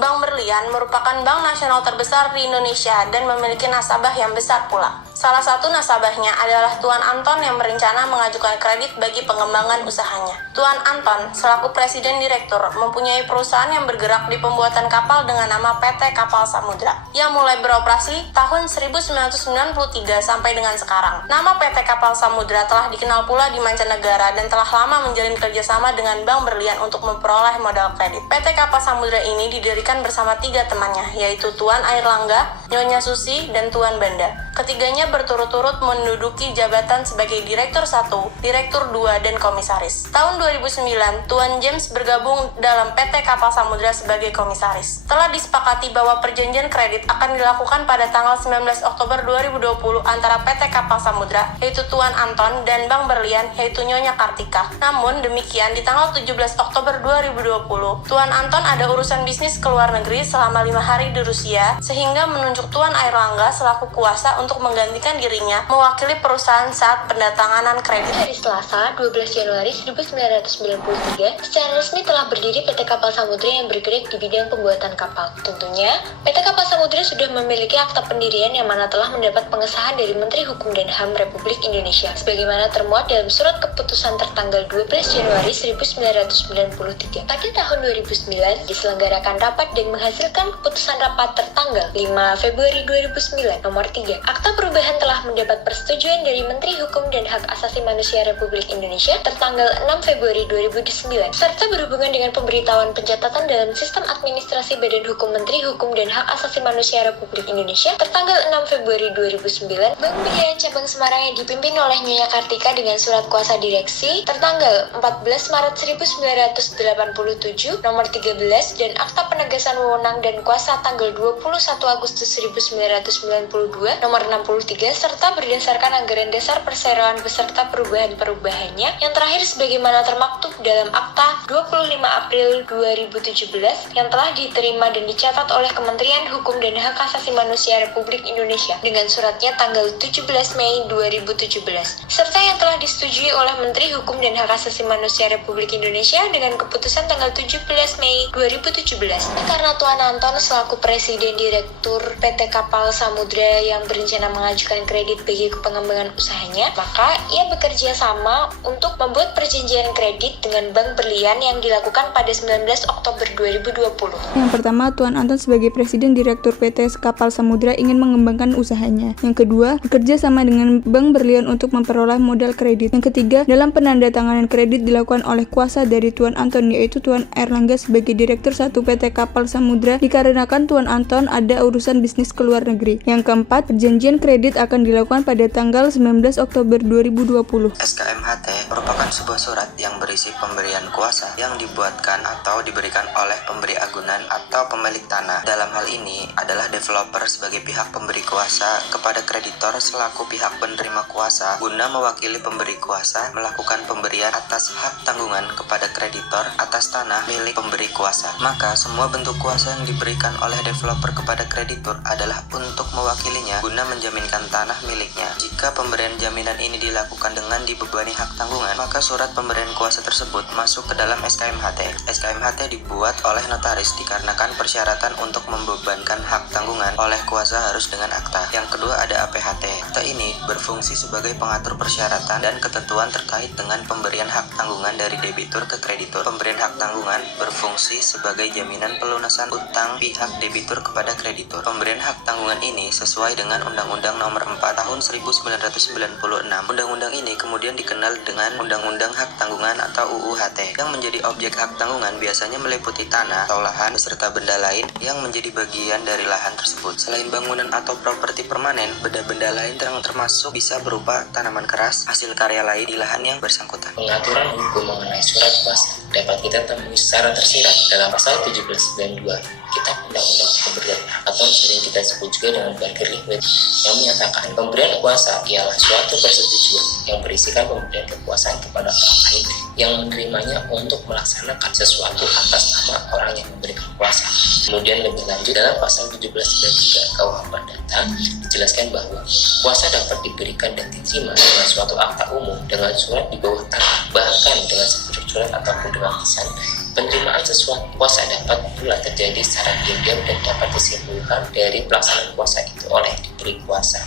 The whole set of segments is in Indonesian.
Bank Berlian merupakan bank nasional terbesar di Indonesia dan memiliki nasabah yang besar pula. Salah satu nasabahnya adalah Tuan Anton yang berencana mengajukan kredit bagi pengembangan usahanya. Tuan Anton, selaku Presiden Direktur, mempunyai perusahaan yang bergerak di pembuatan kapal dengan nama PT Kapal Samudra, yang mulai beroperasi tahun 1993 sampai dengan sekarang. Nama PT Kapal Samudra telah dikenal pula di mancanegara dan telah lama menjalin kerjasama dengan Bank Berlian untuk memperoleh modal kredit. PT Kapal Samudra ini didirikan bersama 3 temannya, yaitu Tuan Airlangga, Nyonya Susi, dan Tuan Banda. Ketiganya berturut-turut menduduki jabatan sebagai Direktur 1, Direktur 2, dan Komisaris. Tahun 2009, Tuan James bergabung dalam PT Kapal Samudra sebagai Komisaris. Telah disepakati bahwa perjanjian kredit akan dilakukan pada tanggal 19 Oktober 2020 antara PT Kapal Samudra, yaitu Tuan Anton, dan Bank Berlian, yaitu Nyonya Kartika. Namun demikian, di tanggal 17 Oktober 2020, Tuan Anton ada urusan bisnis ke luar negeri selama 5 hari di Rusia, sehingga menunjuk Tuan Airlangga selaku kuasa untuk menggantikan dirinya mewakili perusahaan saat pendatanganan kredit. Hari Selasa, 12 Januari 1993, secara resmi telah berdiri PT Kapal Samudra yang bergerak di bidang pembuatan kapal. Tentunya, PT Kapal Samudra sudah memiliki akta pendirian yang mana telah mendapat pengesahan dari Menteri Hukum dan HAM Republik Indonesia, sebagaimana termuat dalam surat keputusan tertanggal 12 Januari 1993. Pada tahun 2009, diselenggarakan rapat dan menghasilkan keputusan rapat tertanggal 5 Februari 2009 nomor 3. Akta perubahan telah mendapat persetujuan dari Menteri Hukum dan Hak Asasi Manusia Republik Indonesia tertanggal 6 Februari 2009, serta berhubungan dengan pemberitahuan pencatatan dalam sistem administrasi Badan Hukum Menteri Hukum dan Hak Asasi Manusia Republik Indonesia tertanggal 6 Februari 2009. Bank Berlian Cabang Semarang yang dipimpin oleh Nyonya Kartika dengan surat kuasa direksi tertanggal 14 Maret 1987 nomor 13 dan akta penegasan wewenang dan kuasa tanggal 21 Agustus 1992 nomor 63 serta berdasarkan anggaran dasar perseroan beserta perubahan-perubahannya yang terakhir sebagaimana termaktub dalam akta 25 April 2017 yang telah diterima dan dicatat oleh Kementerian Hukum dan Hak Asasi Manusia Republik Indonesia dengan suratnya tanggal 17 Mei 2017 serta yang telah disetujui oleh Menteri Hukum dan Hak Asasi Manusia Republik Indonesia dengan keputusan tanggal 17 Mei 2017. Karena Tuan Anton selaku Presiden Direktur PT Kapal Samudra yang berencana mengajukan kredit bagi pengembangan usahanya, maka ia bekerja sama untuk membuat perjanjian kredit dengan Bank Berlian yang dilakukan pada 19 Oktober 2020. Yang pertama, Tuan Anton sebagai Presiden Direktur PT Kapal Samudra ingin mengembangkan usahanya. Yang kedua, bekerja sama dengan Bank Berlian untuk memperoleh modal kredit. Yang ketiga, dalam penandatanganan kredit dilakukan oleh kuasa dari Tuan Anton, yaitu Tuan Airlangga sebagai Direktur 1 PT Kapal Samudra dikarenakan Tuan Anton ada urusan bisnis ke luar negeri. Yang keempat, perjanjian kredit akan dilakukan pada tanggal 19 Oktober 2020. SKMHT merupakan sebuah surat yang berisi pemberian kuasa yang dibuatkan atau diberikan oleh pemberi agunan atau pemilik tanah. Dalam hal ini adalah developer sebagai pihak pemberi kuasa kepada kreditor selaku pihak penerima kuasa guna mewakili pemberi kuasa melakukan pemberian atas hak tanggungan kepada kreditor atas tanah milik pemberi kuasa. Maka semua bentuk kuasa yang diberikan oleh developer kepada kreditur adalah untuk mewakilinya guna menjaminkan tanah miliknya. Jika pemberian jaminan ini dilakukan dengan dibebani hak tanggungan, maka surat pemberian kuasa tersebut masuk ke dalam SKMHT. SKMHT dibuat oleh notaris dikarenakan persyaratan untuk membebankan hak tanggungan oleh kuasa harus dengan akta. Yang kedua ada APHT. Akta ini berfungsi sebagai pengatur persyaratan dan ketentuan terkait dengan pemberian hak tanggungan dari debitur ke kreditur. Pemberian hak tanggungan berfungsi sebagai jaminan pelunasan utang pihak debitur kepada kreditur. Pemberian hak tanggungan ini sesuai dengan Undang-Undang Nomor 4 Tahun 1996. Undang-undang ini kemudian dikenal dengan Undang-Undang Hak Tanggungan atau UU-HT. Yang menjadi objek hak tanggungan biasanya meliputi tanah atau lahan beserta benda lain yang menjadi bagian dari lahan tersebut. Selain bangunan atau properti permanen, benda-benda lain termasuk bisa berupa tanaman keras, hasil karya lain di lahan yang bersangkutan. Pengaturan hukum mengenai surat kuasa dapat kita temui secara tersirat dalam pasal 1792 Kitab Undang-Undang Pemberian atau sering kita sebut juga dengan Barger-Liwet yang menyatakan pemberian kuasa ialah suatu persetujuan yang berisikan pemberian kekuasaan kepada orang lain yang menerimanya untuk melaksanakan sesuatu atas nama orang yang memberikan kuasa. Kemudian lebih lanjut dalam pasal 1793 KUH Perdata dijelaskan bahwa kuasa dapat diberikan dan diterima dengan suatu akta umum dengan surat di bawah tangan, bahkan dengan sepucuk surat ataupun dengan lisan Penerimaan sesuatu kuasa dapat pula terjadi secara diam-diam dan dapat disimpulkan dari pelaksanaan kuasa itu oleh diberi kuasa.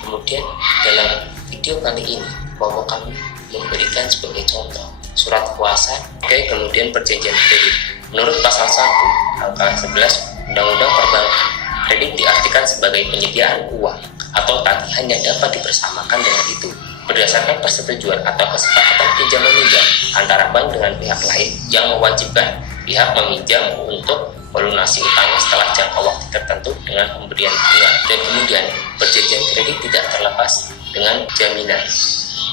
Kemudian dalam video kali ini mau kami memberikan sebagai contoh surat kuasa, kemudian perjanjian kredit. Menurut pasal 1 angka 11 Undang-Undang Perbankan, kredit diartikan sebagai penyediaan uang atau tagihan yang dapat dipersamakan dengan itu berdasarkan persetujuan atau kesepakatan pinjam meminjam antara bank dengan pihak lain yang mewajibkan pihak meminjam untuk melunasi utangnya setelah jangka waktu tertentu dengan pemberian bunga. Dan kemudian perjanjian kredit tidak terlepas dengan jaminan.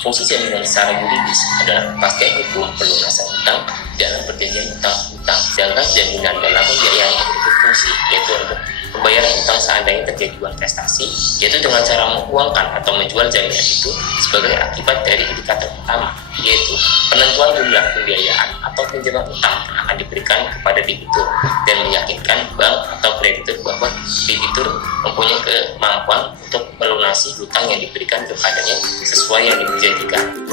Fungsi jaminan secara yuridis adalah kepastian hukum pelunasan utang dalam perjanjian utang-utang. Sedangkan jaminan dalam pembiayaan yang berfungsi yaitu untuk pembayaran utang seandainya terjadi uang prestasi, yaitu dengan cara menguangkan atau menjual jaminan itu sebagai akibat dari indikator utama, yaitu penentuan jumlah pembiayaan atau pinjaman utang yang akan diberikan kepada debitur dan meyakinkan bank atau kreditur bahwa debitur mempunyai kemampuan untuk melunasi hutang yang diberikan kepadanya sesuai yang dijanjikan.